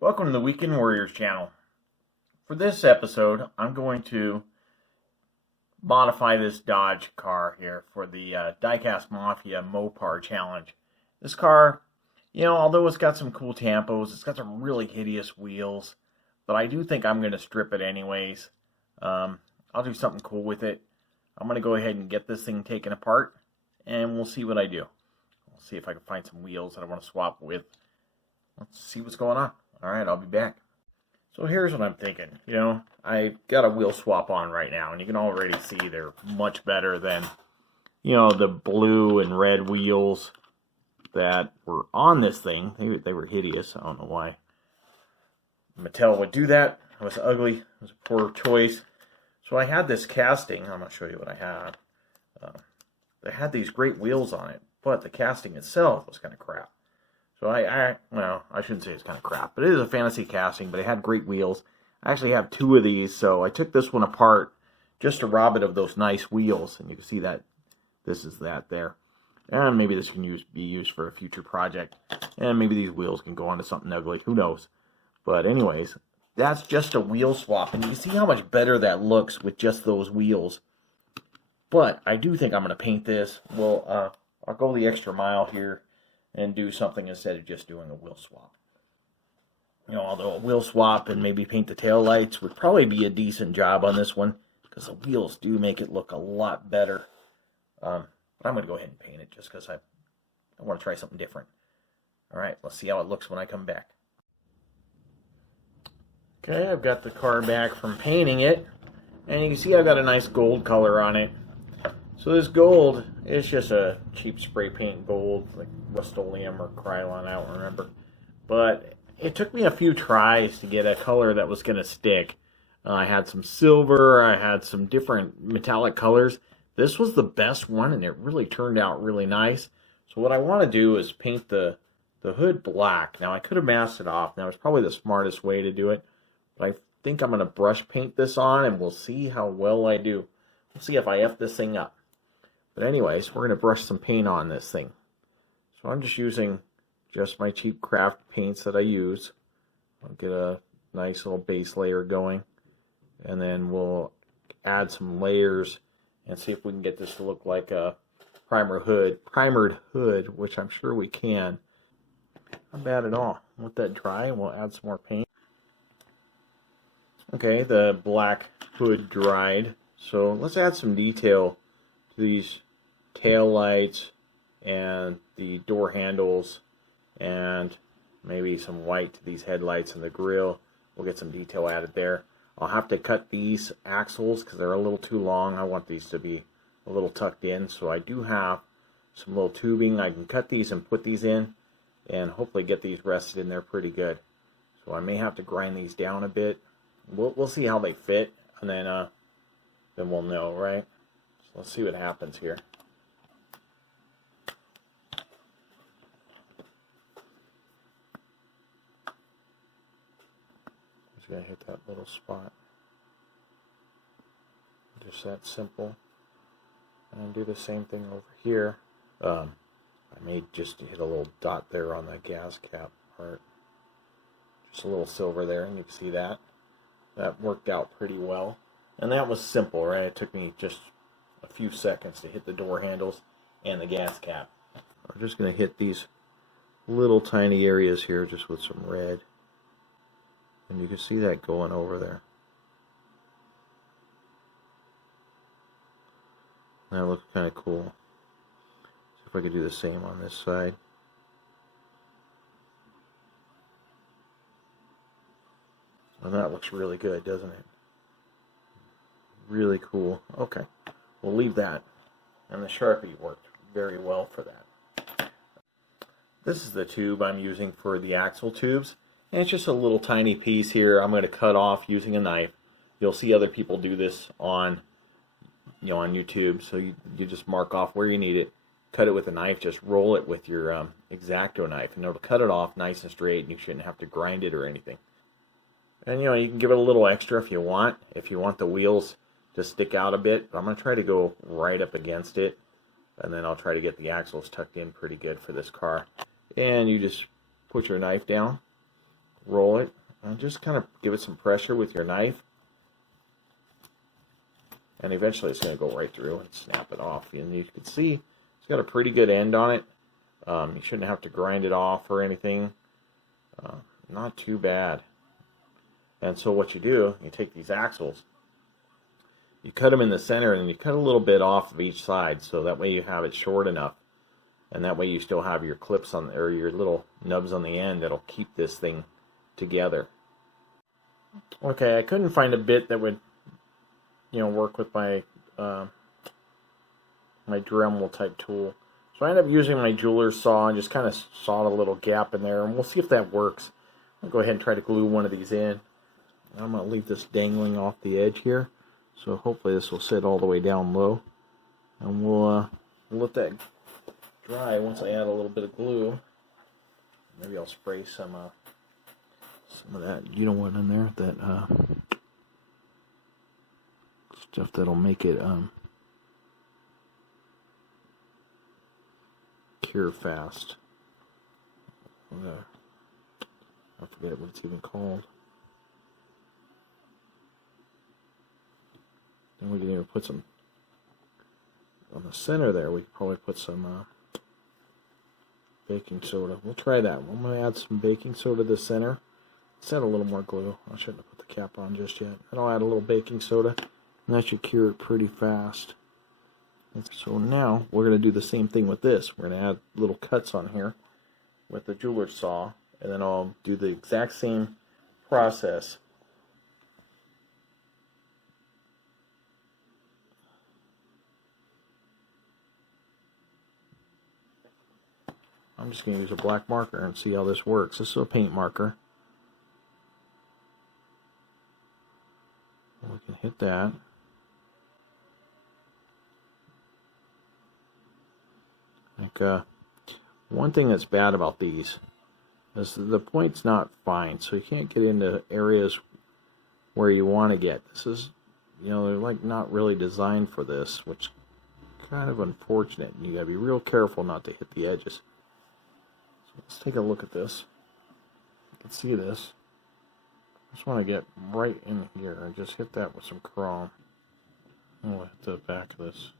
Welcome to the Weekend Warriors channel. For this episode, I'm going to modify this Dodge car here for the Diecast Mafia Mopar challenge. This car, although it's got some cool tampos, it's got some really hideous wheels, but I do think I'm going to strip it anyways. I'll do something cool with it. I'm going to go ahead and get this thing taken apart, and we'll see what I do. We'll see if I can find some wheels that I want to swap with. Let's see what's going on. Alright, I'll be back. So here's what I'm thinking. I got a wheel swap on right now, and you can already see they're much better than, the blue and red wheels that were on this thing. They were hideous. I don't know why Mattel would do that. It was ugly. It was a poor choice. So I had this casting. I'm going to show you what I had. They had these great wheels on it, but the casting itself was kind of crap. So I shouldn't say it's kind of crap, but it is a fantasy casting, but it had great wheels. I actually have two of these, so I took this one apart just to rob it of those nice wheels, and you can see that this is that there. And maybe this can be used for a future project, and maybe these wheels can go onto something ugly, who knows. But anyways, that's just a wheel swap, and you can see how much better that looks with just those wheels. But I do think I'm going to paint this. Well, I'll go the extra mile here and do something instead of just doing a wheel swap. Although a wheel swap and maybe paint the tail lights would probably be a decent job on this one, because the wheels do make it look a lot better. But I'm going to go ahead and paint it just because I want to try something different. Alright, let's see how it looks when I come back. Okay, I've got the car back from painting it, and you can see I've got a nice gold color on it. So this gold is just a cheap spray paint gold, like Rust-Oleum or Krylon, I don't remember. But it took me a few tries to get a color that was going to stick. I had some silver, I had some different metallic colors. This was the best one, and it really turned out really nice. So what I want to do is paint the hood black. Now I could have masked it off. Now it's probably the smartest way to do it. But I think I'm going to brush paint this on, and we'll see how well I do. We'll see if I F this thing up. But anyways, we're going to brush some paint on this thing. So I'm just using just my cheap craft paints that I use. I'll get a nice little base layer going. And then we'll add some layers and see if we can get this to look like a primered hood, which I'm sure we can. Not bad at all. Let that dry and we'll add some more paint. Okay, the black hood dried. So let's add some detail to these tail lights and the door handles, and maybe some white to these headlights and the grille. We'll get some detail added there. I'll have to cut these axles because they're a little too long. I want these to be a little tucked in, so I do have some little tubing. I can cut these and put these in and hopefully get these rested in there pretty good. So I may have to grind these down a bit. We'll see how they fit, and then we'll know, right? So let's see what happens here. Just gonna hit that little spot. Just that simple. And do the same thing over here. I may just hit a little dot there on the gas cap part. Just a little silver there, and you can see that. That worked out pretty well. And that was simple, right? It took me just a few seconds to hit the door handles and the gas cap. I'm just going to hit these little tiny areas here just with some red. And you can see that going over there. That looks kind of cool. See if I could do the same on this side. And that looks really good, doesn't it? Really cool. Okay, we'll leave that. And the Sharpie worked very well for that. This is the tube I'm using for the axle tubes. And it's just a little tiny piece here I'm going to cut off using a knife. You'll see other people do this on YouTube. So you just mark off where you need it. Cut it with a knife. Just roll it with your X-Acto knife. And it'll cut it off nice and straight. And you shouldn't have to grind it or anything. And you can give it a little extra if you want. If you want the wheels to stick out a bit. But I'm going to try to go right up against it. And then I'll try to get the axles tucked in pretty good for this car. And you just put your knife down. roll it and just kind of give it some pressure with your knife. And eventually it's going to go right through and snap it off. And you can see it's got a pretty good end on it. You shouldn't have to grind it off or anything. Not too bad. And so what you do, you take these axles, you cut them in the center, and you cut a little bit off of each side, so that way you have it short enough, and that way you still have your clips on, or your little nubs on the end that'll keep this thing together. Okay, I couldn't find a bit that would, work with my my Dremel type tool, so I ended up using my jeweler's saw and just kind of sawed a little gap in there, and we'll see if that works. I'll go ahead and try to glue one of these in. I'm going to leave this dangling off the edge here, so hopefully this will sit all the way down low, and we'll let that dry. Once I add a little bit of glue, maybe I'll spray some of that, in there, that stuff that'll make it cure fast. I forget what it's even called. And we can even put some on the center there. We could probably put some baking soda. We'll try that. I'm going to add some baking soda to the center. Let's add a little more glue. I shouldn't have put the cap on just yet. And I'll add a little baking soda, and that should cure it pretty fast. And so now we're going to do the same thing with this. We're going to add little cuts on here with the jeweler's saw, and then I'll do the exact same process. I'm just going to use a black marker and see how this works. This is a paint marker. We can hit that. One thing that's bad about these is the point's not fine, so you can't get into areas where you want to get. This is, they're like not really designed for this, which is kind of unfortunate. You got to be real careful not to hit the edges. Let's take a look at this. You can see this. I just want to get right in here and just hit that with some chrome. I'll hit the back of this.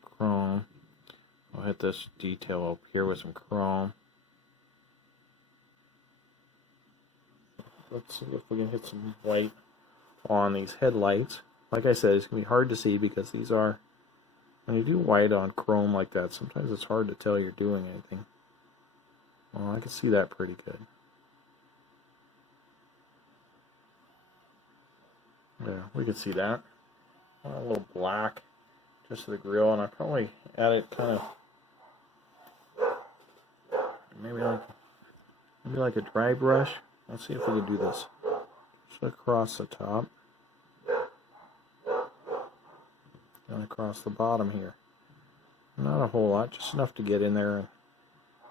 Chrome. I'll hit this detail up here with some chrome. Let's see if we can hit some white on these headlights. Like I said, it's going to be hard to see because these are, when you do white on chrome like that, sometimes it's hard to tell you're doing anything. Well, I can see that pretty good. Yeah, we can see that. A little black just to the grill, and I probably add it kind of maybe like a dry brush. Let's see if we can do this. Just across the top and across the bottom here. Not a whole lot, just enough to get in there and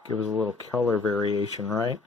give us a little color variation, right?